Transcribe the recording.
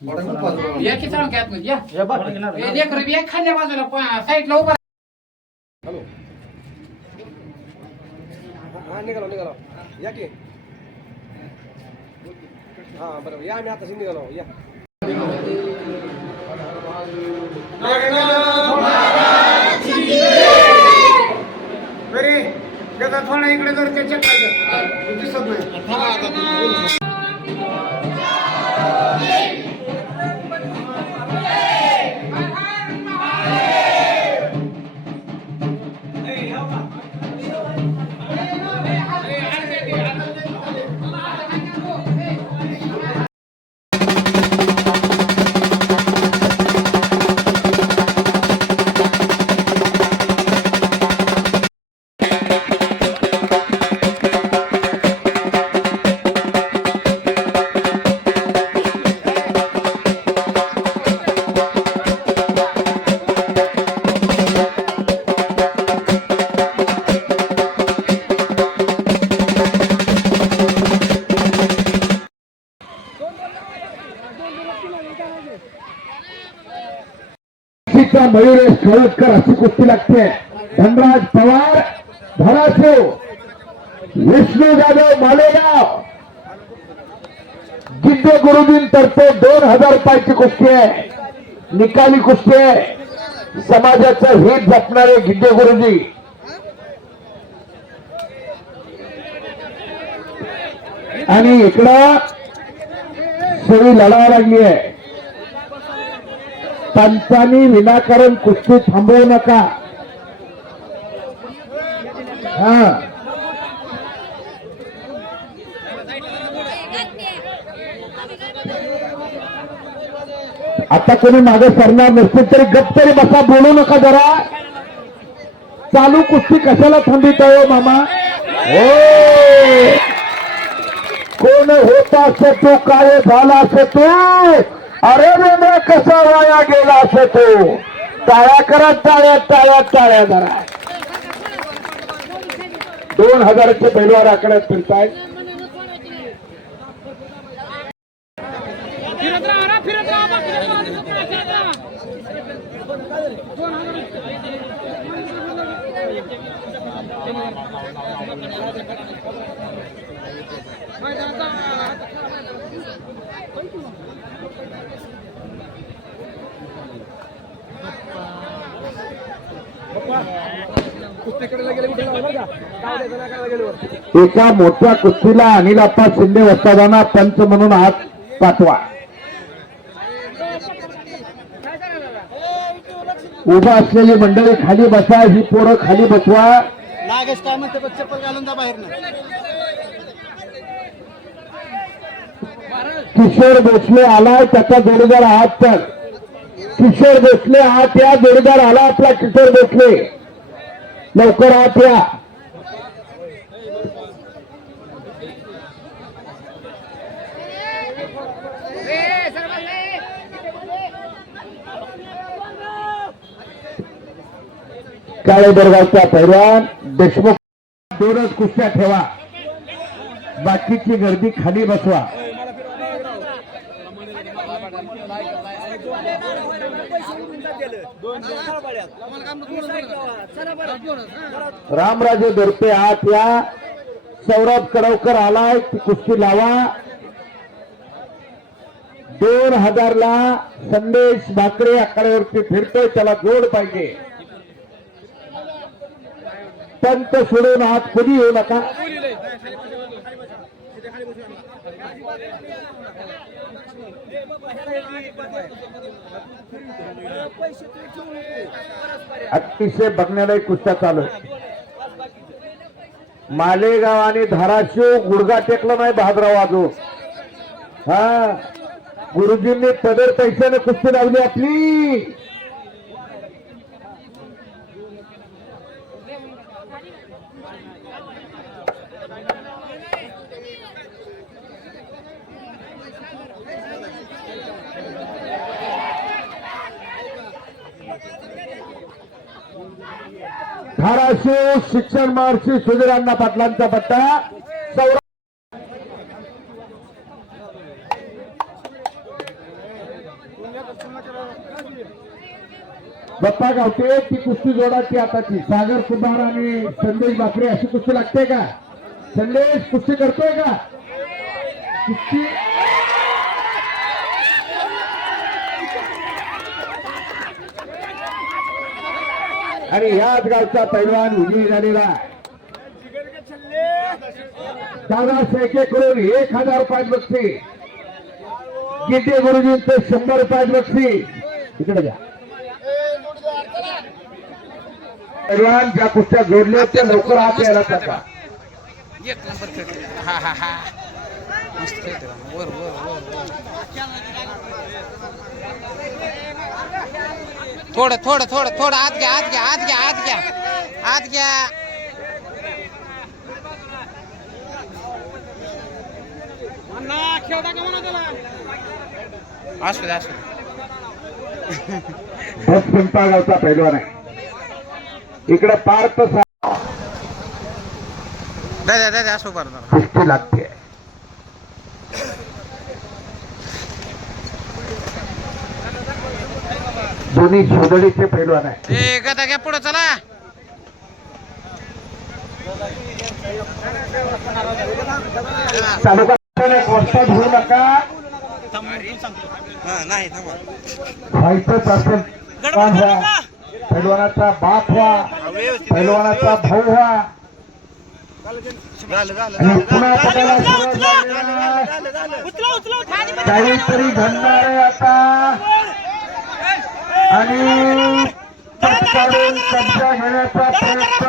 या की चालून घ्या आतमध्ये, या. लेकरं बी खाल्ल्या बाजूला प- साईडला उभा हा निघालो निघालो. या की. हा बरोबर. या आम्ही आता निघालो. या. बरे त्याचा थोडा इकडे जर ते चक्र दिसत नाही मयुरेश खळदकर अशी कुस्ती लागते. धनराज पवार धाराशिव. विष्णू जाधव मालेगाव. गिड्डे गुरुजींतर्फे दोन हजार रुपयाची कुस्ती आहे. निकाली कुस्ती आहे. समाजाचं हित जपणारे गिद्धे गुरुजी. आणि इकडं सगळी लढावं लागली आहे. पंचांनी विनाकारण कुस्ती थांबवू नका. हा. आता कोणी मागे सरणार नसतील तरी गप तरी बसा बोलू नका जरा. चालू कुस्ती कशाला थांबित आहे हो, मामा? हो. कोण होता असतो काय झाला असतो अरे रे कसा वाया गेला असं तो? टाळ्या करा टाळ्या टाळ्या टाळ्या जरा. दोन हजाराचे पैलवार आकड्यात फिरतायत फिरत राहा ना, फिरत राहा बा, फिरत राहा, दिसत नाही, फिरत राहा. दोन हजार कुस्तीकडे गेले कुठे बरं का काय द्यायचं नाही काय गेलो एका मोठ्या कुस्तीला अनिल अप्पा शिंदे वस्तादांना पंच म्हणून हात पाठवा. उभा असलेली मंडळी खाली बसा ही पोरं खाली बसवा. नागेश काय म्हणते बघ चप्पल घालून जा बाहेर किशोर भोसले आलाय त्याचा जोडीदार आहात तर. किशोर भोसले आहात या जोडीदार आला आपला किशोर भोसले. लवकर आहात या काळे दरगावचा पैलवान देशमुख दोनच कुस्त्या ठेवा. बाकीची गर्दी खाली बसवा. रामराजे दोरपे आत या. सौरभ कडवकर आलाय कुस्ती लावा. दोन हजारला संदेश भाकरे आकड्यावरती फिरतोय त्याला जोड पाहिजे. पंत सोडून आत कधी येऊ नका. अतिशय बघण्यालायक कुस्त्या चालू मालेगाव आणि धाराशिव गुडगा टेकला नाही भादराव आजो. हा गुरुजींनी पदर पैशाने कुस्ती लावली आपली. धाराशिव शिक्षण महर्षी सुधीर अण्णा पाटलांचा पट्टा सौरा बप्पा गावते ती कुस्ती जोडा आताची. सागर कुमार आणि संदेश बाकरे अशी कुस्ती लागते का? संदेश कुस्ती करतोय का? कुस्ती आणि याच गावचा पैलवान विजयी झालेला आहे. दादा एक करून एक हजार पाच बक्षी. गिड्डे गुरुजींचे शंभर पाच बक्षी. इकडे द्या पैलवान ज्या कुस्त्या जोडल्या त्या लवकर आत यायला टाका. एक नंबर खेळते हा हा हा. मस्त खेळते वर वर वर वर. थोडं थोडं थोडं थोडं आत घ्या आत घ्या आत घ्या आत घ्या. आत घ्या. असू दे असू दे. पैलवान आहे. इकडे पार्थ सा- दादा दादा असो बरं लागते. दोन्ही शोधडीचे पैलवान आहे ए गदा घ्या पुढं चला. तालुका नका. नाही व्हायचंच असेल काम व्हा पैलवानाचा बाप व्हा पैलवानाचा भाऊ व्हा. आणि पुन्हा पटायला सुरुवात झाली आहे. काहीतरी घडणार आहे आता. आणि घेण्याचा प्रयत्न